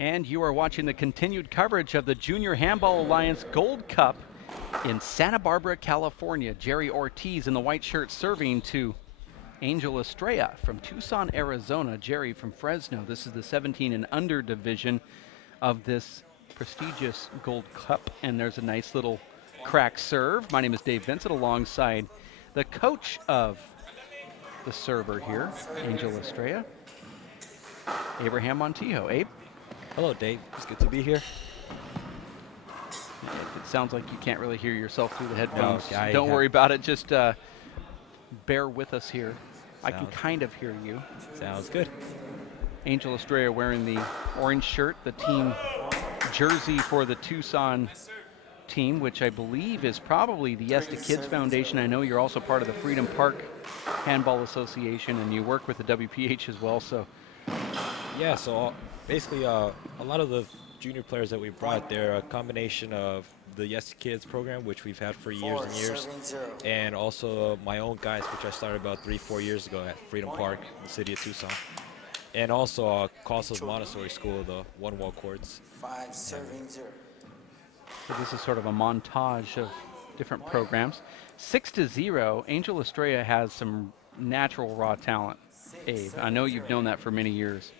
And you are watching the continued coverage of the Junior Handball Alliance Gold Cup in Santa Barbara, California. Jerry Ortiz in the white shirt serving to Angel Estrella from Tucson, Arizona. Jerry from Fresno. This is the 17 and under division of this prestigious Gold Cup. And there's a nice little crack serve. My name is Dave Vincent alongside the coach of the server here, Angel Estrella, Abraham Montijo. Abe? Hello, Dave. It's good to be here. It sounds like you can't really hear yourself through the headphones. No, Don't worry about it. Just bear with us here. I can kind of hear you. Sounds good. Angel Estrella wearing the orange shirt, the team jersey for the Tucson team, which I believe is probably the Yes to Kids Foundation. I know you're also part of the Freedom Park Handball Association, and you work with the WPH as well. So, yeah. So basically, a lot of the junior players that we brought, they're a combination of the Yes to Kids program, which we've had for years and years, and also my own guys, which I started about 3-4 years ago at Freedom Park in the city of Tucson, and also Casas Montessori School, the one-wall courts. So this is sort of a montage of different programs. 6-0, Angel Estrella has some natural raw talent. Abe, I know you've known that for many years.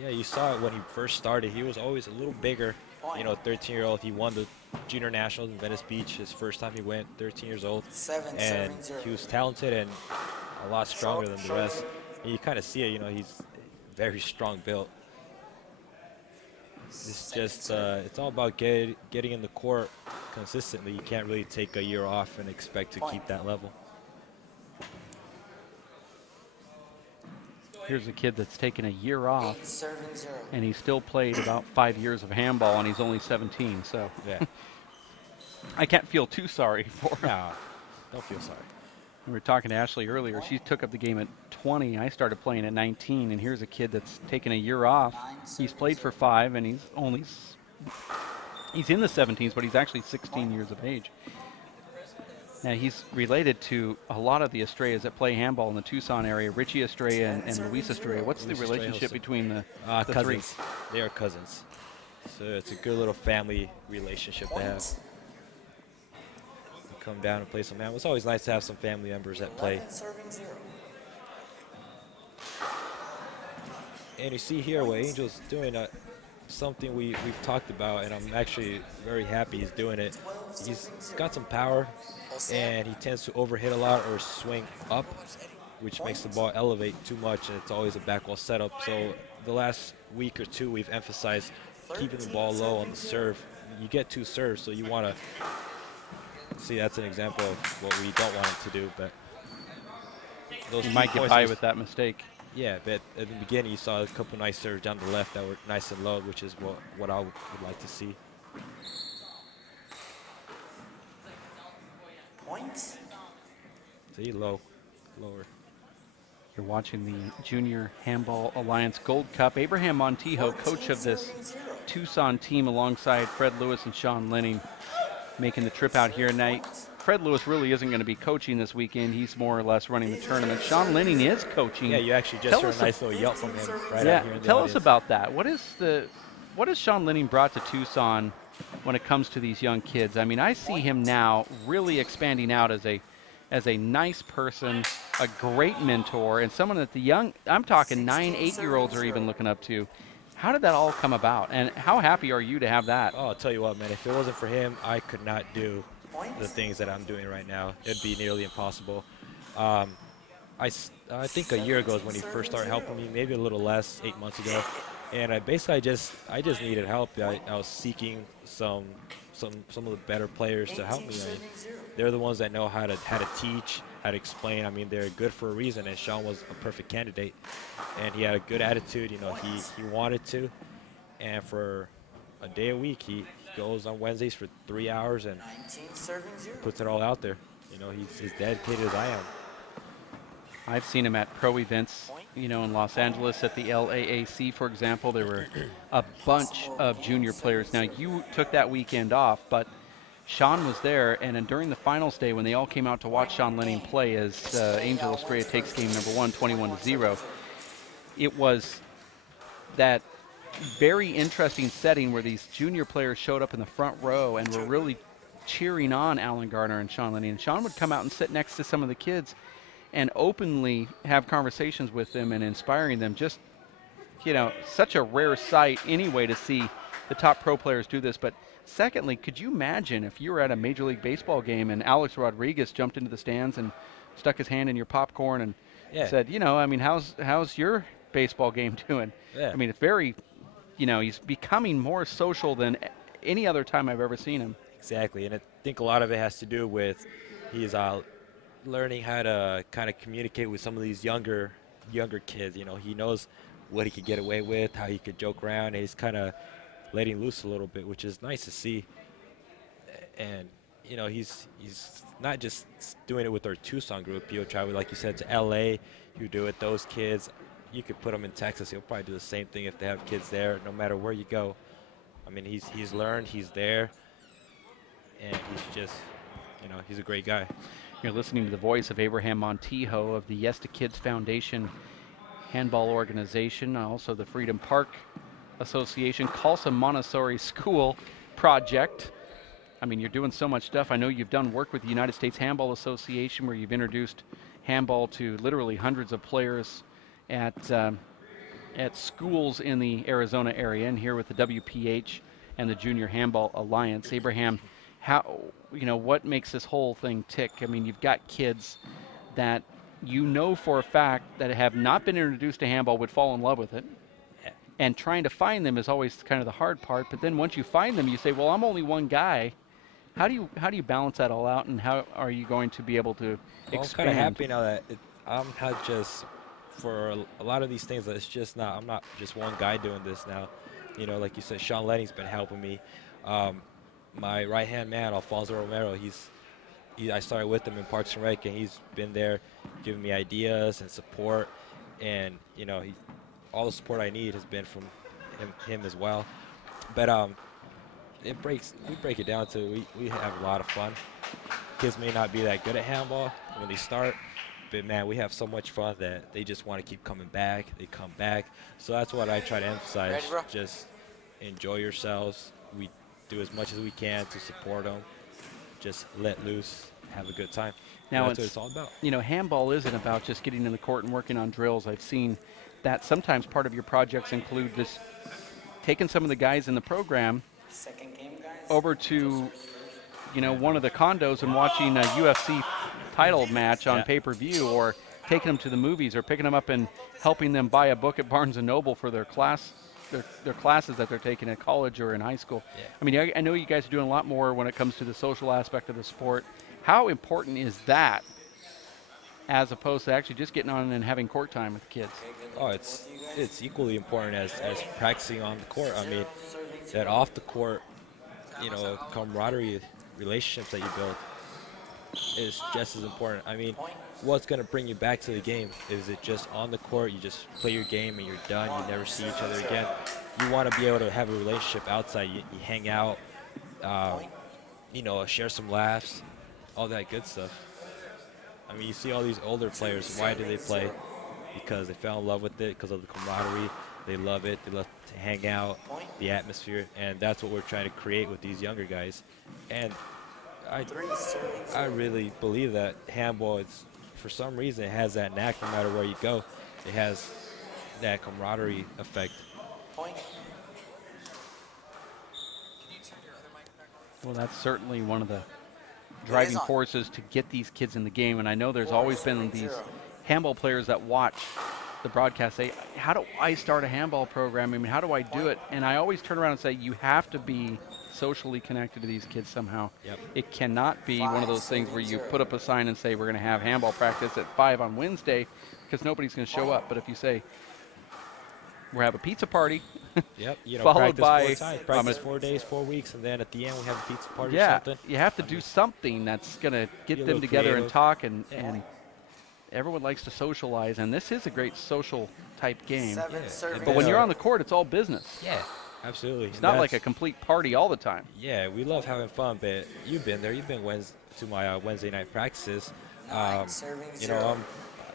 Yeah, you saw it when he first started. He was always a little bigger, 13-year-old. He won the Junior Nationals in Venice Beach his first time he went, 13 years old. And he was talented and a lot stronger than the rest. And you kind of see it, he's very strong built. It's just, it's all about getting in the court consistently. You can't really take a year off and expect to keep that level. Here's a kid that's taken a year off, and he still played about 5 years of handball, and he's only 17. So yeah, I can't feel too sorry for him. No, don't feel sorry. We were talking to Ashley earlier. She took up the game at 20. I started playing at 19, and here's a kid that's taken a year off. He's played for 5, and he's in the 17s, but he's actually 16 years of age. Now, he's related to a lot of the Estrellas that play handball in the Tucson area, Richie Estrella and Luis Estrella. What's the relationship between the cousins. three? They are cousins. So it's a good little family relationship to have. Come down and play some handball. It's always nice to have some family members that play. And you see here what Angel's doing, something we've talked about, and I'm actually very happy he's doing it. He's got some power, and he tends to overhit a lot or swing up, which makes the ball elevate too much, and it's always a back wall setup. So the last week or two, we've emphasized keeping the ball low on the serve. You get 2 serves, so you want to see, that's an example of what we don't want him to do, but those you might get by with that mistake. Yeah, but at the beginning you saw a couple nice serves down the left that were nice and low, which is what I would like to see. Points. See, lower. You're watching the Junior Handball Alliance Gold Cup. Abraham Montijo, coach of this Tucson team, alongside Fred Lewis and Sean Lenning, making the trip out here tonight. Fred Lewis really isn't going to be coaching this weekend. He's more or less running the tournament. Sean Lenning is coaching. Yeah, you actually just heard a nice little yelp from him right out here in the tell audience. us about that. What has Sean Lenning brought to Tucson when it comes to these young kids? I mean, I see him now really expanding out as a nice person, a great mentor, and someone that I'm talking 9, 8-year-olds are even looking up to. How did that all come about, and how happy are you to have that? Oh, I'll tell you what, man, if it wasn't for him, I could not do the things that I'm doing right now. It'd be nearly impossible. I think a year ago is when he first started helping me, maybe a little less, 8 months ago. And I just needed help. I was seeking some of the better players to help me. I mean, they're the ones that know how to teach, how to explain. I mean, they're good for a reason, and Sean was a perfect candidate. And he had a good attitude. He wanted to. And for a day a week, he goes on Wednesdays for 3 hours and puts it all out there. He's as dedicated as I am. I've seen him at pro events, in Los Angeles at the LAAC, for example. There were a bunch of junior players. Now, you took that weekend off, but Sean was there, and then during the finals day when they all came out to watch Sean Lenning play as Angel Estrella takes game number 1, 21-0, it was that very interesting setting where these junior players showed up in the front row and were really cheering on Alan Garner and Sean Lenny. And Sean would come out and sit next to some of the kids and openly have conversations with them and inspiring them. Just, you know, such a rare sight anyway to see the top pro players do this. But secondly, could you imagine if you were at a Major League Baseball game and Alex Rodriguez jumped into the stands and stuck his hand in your popcorn and said, you know, I mean, how's your baseball game doing? I mean, it's very, you know, he's becoming more social than any other time I've ever seen him. Exactly, and I think a lot of it has to do with he's learning how to kind of communicate with some of these younger kids. You know, he knows what he could get away with, how he could joke around, and he's kind of letting loose a little bit, which is nice to see. And you know, he's not just doing it with our Tucson group. He'll travel, like you said, to LA. He'll do it. Those kids, you could put him in Texas. He'll probably do the same thing if they have kids there. No matter where you go, I mean, he's learned. He's there, and he's just, you know, he's a great guy. You're listening to the voice of Abraham Montijo of the Yes to Kids Foundation Handball Organization, also the Freedom Park Association, Khalsa Montessori School Project. I mean, you're doing so much stuff. I know you've done work with the United States Handball Association where you've introduced handball to literally hundreds of players at schools in the Arizona area, and here with the WPH and the Junior Handball Alliance. Abraham, how, you know, what makes this whole thing tick? I mean, you've got kids that you know for a fact that have not been introduced to handball would fall in love with it. And trying to find them is always kind of the hard part. But then once you find them, you say, well, I'm only one guy. How do you balance that all out, and how are you going to be able to expand? I'm kind of happy now that I'm not just, for a lot of these things, it's just not, I'm not just one guy doing this now. You know, like you said, Sean Lenny's been helping me. My right-hand man, Alfonso Romero, I started with him in Parks and Rec, and he's been there giving me ideas and support. And, you know, all the support I need has been from him as well. But we break it down to we have a lot of fun. Kids may not be that good at handball when they start, but man, we have so much fun that they just want to keep coming back. They come back. So that's what I try to emphasize. Just enjoy yourselves. We do as much as we can to support them. Just let loose, have a good time. Now that's what it's all about. You know, handball isn't about just getting in the court and working on drills. I've seen that sometimes part of your projects include this, taking some of the guys in the program over to, you know, one of the condos and watching a UFC title match on pay-per-view, or taking them to the movies, or picking them up and helping them buy a book at Barnes & Noble for their class, their classes that they're taking at college or in high school. I mean, I know you guys are doing a lot more when it comes to the social aspect of the sport. How important is that as opposed to actually just getting on and having court time with kids? Oh, it's equally important as practicing on the court. I mean, that off the court, you know, camaraderie, relationships that you build is just as important. I mean, what's going to bring you back to the game? Is it just on the court, you just play your game and you're done, you never see each other again? You want to be able to have a relationship outside. You hang out, you know, share some laughs, all that good stuff. I mean, you see all these older players, why do they play? Because they fell in love with it, because of the camaraderie. They love it. They love to hang out, the atmosphere, and that's what we're trying to create with these younger guys. And I really believe that handball, for some reason, it has that knack no matter where you go. It has that camaraderie effect. Well, that's certainly one of the driving forces to get these kids in the game. And I know there's always been these handball players that watch the broadcast say, how do I start a handball program? I mean, how do I do it? And I always turn around and say, you have to be socially connected to these kids somehow. It cannot be one of those things where you put up a sign and say, we're going to have handball practice at 5 on Wednesday, because nobody's going to show up. But if you say, we'll have a pizza party, you know, followed by 4 days, 4 weeks, and then at the end we have a pizza party or something. You have to do something that's going to get them together and talk, and everyone likes to socialize, and this is a great social type game. But when you're on the court, it's all business. Absolutely. It's not like a complete party all the time. Yeah, we love having fun, but you've been there. You've been to my Wednesday night practices. You know,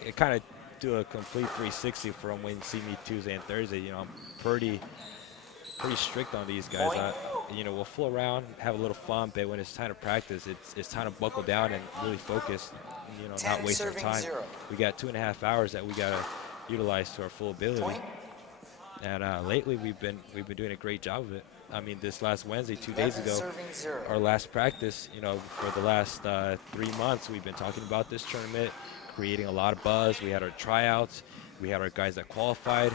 I kind of do a complete 360 from when you see me Tuesday and Thursday. You know, I'm pretty pretty strict on these guys. You know, we'll fool around, have a little fun, but when it's time to practice, it's time to buckle down and really focus. And, you know, not waste our time. We got 2.5 hours that we gotta utilize to our full ability. And lately, we've been doing a great job of it. I mean, this last Wednesday, 2 days ago, our last practice, you know, for the last 3 months, we've been talking about this tournament, creating a lot of buzz. We had our tryouts. We had our guys that qualified.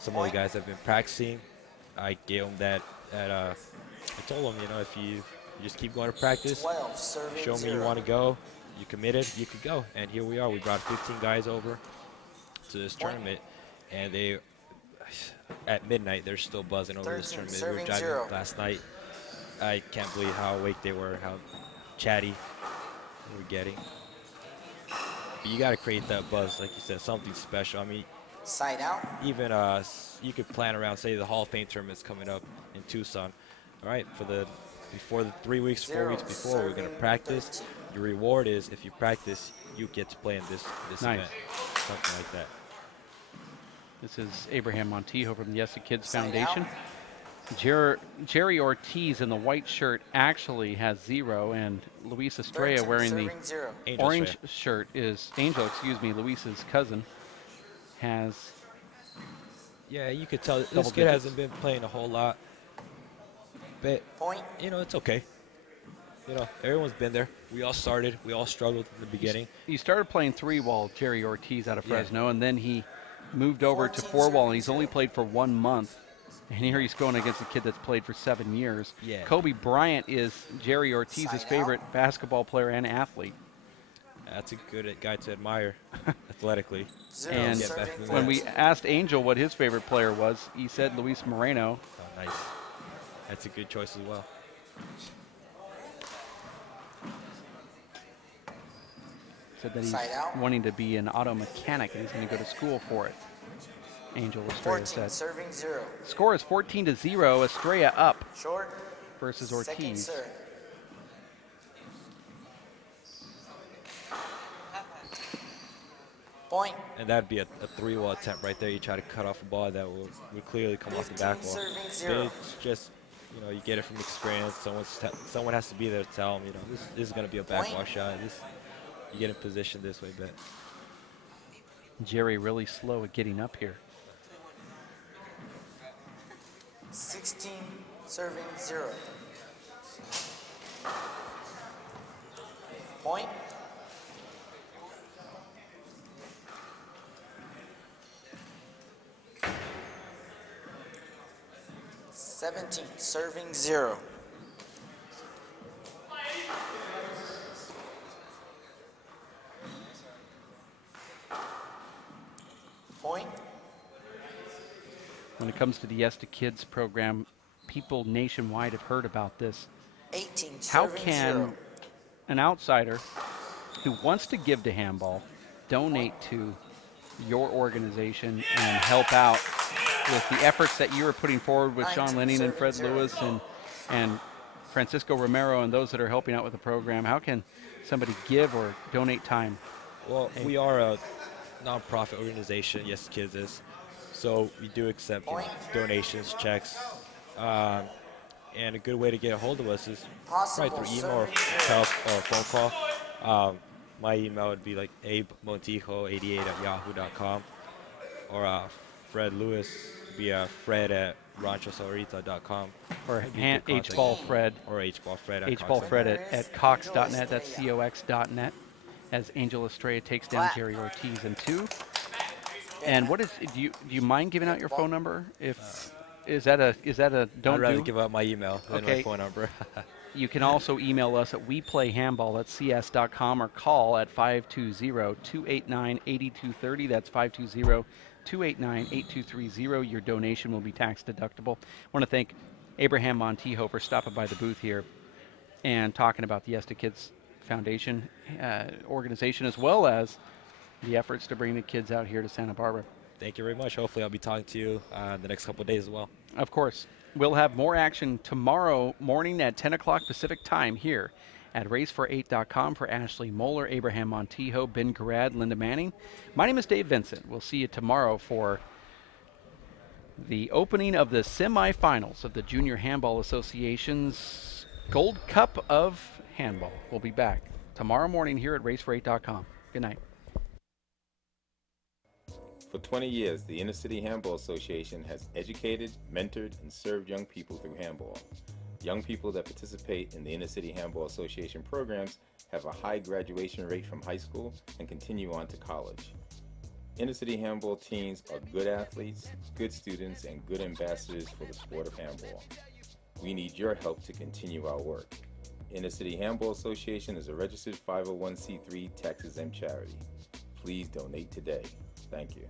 Some of the guys have been practicing. I gave them that. I told them, you know, if you just keep going to practice, show me you want to go, you committed, you could go. And here we are. We brought 15 guys over to this tournament, and they, at midnight, they're still buzzing over this tournament. We were driving last night. I can't believe how awake they were, how chatty we were getting. But you got to create that buzz, like you said, something special. I mean, side out. Even you could plan around, say the Hall of Fame tournament's coming up in Tucson. All right, before the 3 weeks, 4 weeks before, we're going to practice. Your reward is, if you practice, you get to play in this event, something like that. This is Abraham Montijo from the Yes to Kids Foundation. Jerry Ortiz in the white shirt actually has 0, and Luis Estrella wearing the orange shirt is Angel, Luis's cousin, has. Yeah, you could tell this kid hasn't been playing a whole lot, but you know, it's okay. You know, everyone's been there. We all started. We all struggled in the beginning. He started playing 3-wall, Jerry Ortiz out of Fresno, and then he moved over to 4-wall, and he's only played for 1 month. And here he's going against a kid that's played for 7 years. Yeah. Kobe Bryant is Jerry Ortiz's favorite basketball player and athlete. That's a good guy to admire athletically. And when we asked Angel what his favorite player was, he said Luis Moreno. Oh, nice. That's a good choice as well. Said that he's wanting to be an auto mechanic and he's going to go to school for it. Angel Estrella said. Serving 0. Score is 14-0. Estrella up Short versus Ortiz. Point. And that'd be a 3-wall attempt right there. You try to cut off a ball that would clearly come off the back wall. It's just, you know, you get it from experience. Someone has to be there to tell them, you know, this is going to be a back wall shot. You get in position this way, but. Jerry really slow at getting up here. 16, serving 0. Point. Serving 0. Point. When it comes to the Yes to Kids program, people nationwide have heard about this. 18, how can an outsider who wants to give to handball donate to your organization and help out with the efforts that you are putting forward with Sean Lenning and Fred Lewis and Francisco Romero and those that are helping out with the program? How can somebody give or donate time? Well, we are a nonprofit organization, Yes to Kids is. So we do accept donations, checks, and a good way to get a hold of us is probably through email or phone call. My email would be like abemontijo88@yahoo.com, or Fred Lewis would be fred@ranchosaurita.com, or hballfred, or hballfred at cox.net. That's cox.net. As Angel Estrella takes down Jerry Ortiz in 2. And what is? Do you mind giving out your phone number? If is that a don't I'd rather give out my email than my phone number. You can also email us at weplayhandball@cs.com or call at 520-289-8230. That's 520-289-8230. Your donation will be tax deductible. I want to thank Abraham Montijo for stopping by the booth here and talking about the Yes to Kids Foundation organization, as well as the efforts to bring the kids out here to Santa Barbara. Thank you very much. Hopefully I'll be talking to you the next couple of days as well. Of course. We'll have more action tomorrow morning at 10 o'clock Pacific time here at racefor8.com. For Ashley Moeller, Abraham Montijo, Ben Garad, Linda Manning. My name is Dave Vincent. We'll see you tomorrow for The opening of the semifinals of the Junior Handball Association's Gold Cup of Handball. We'll be back tomorrow morning here at racefor8.com. Good night. For 20 years, the Inner City Handball Association has educated, mentored, and served young people through handball. Young people that participate in the Inner City Handball Association programs have a high graduation rate from high school and continue on to college. Inner City Handball teams are good athletes, good students, and good ambassadors for the sport of handball. We need your help to continue our work. Inner City Handball Association is a registered 501c3 tax-exempt charity. Please donate today. Thank you.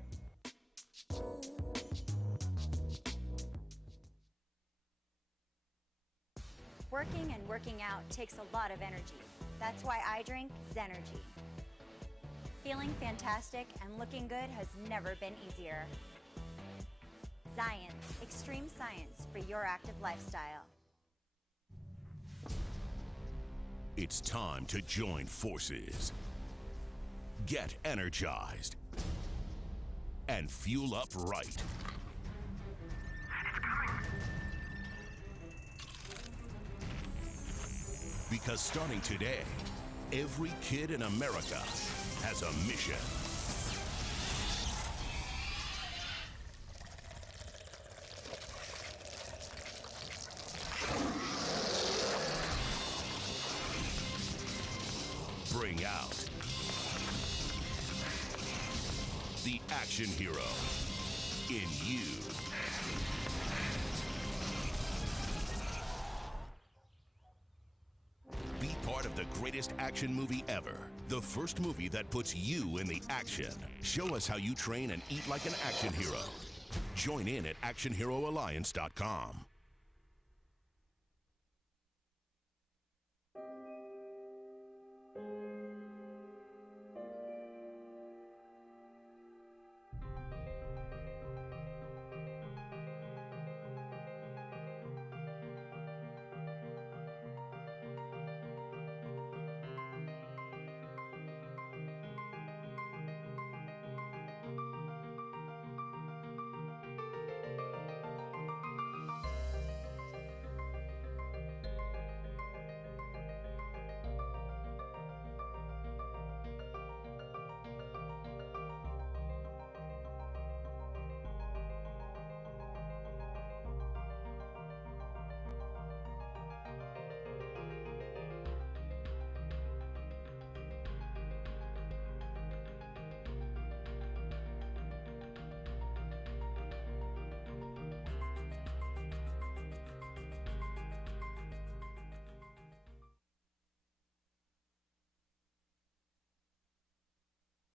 Working and working out takes a lot of energy. That's why I drink Zenergy. Feeling fantastic and looking good has never been easier. Science, extreme science for your active lifestyle. It's time to join forces. Get energized and fuel up right. Because starting today, every kid in America has a mission. Bring out the action hero in you. Be part of the greatest action movie ever. The first movie that puts you in the action. Show us how you train and eat like an action hero. Join in at actionheroalliance.com.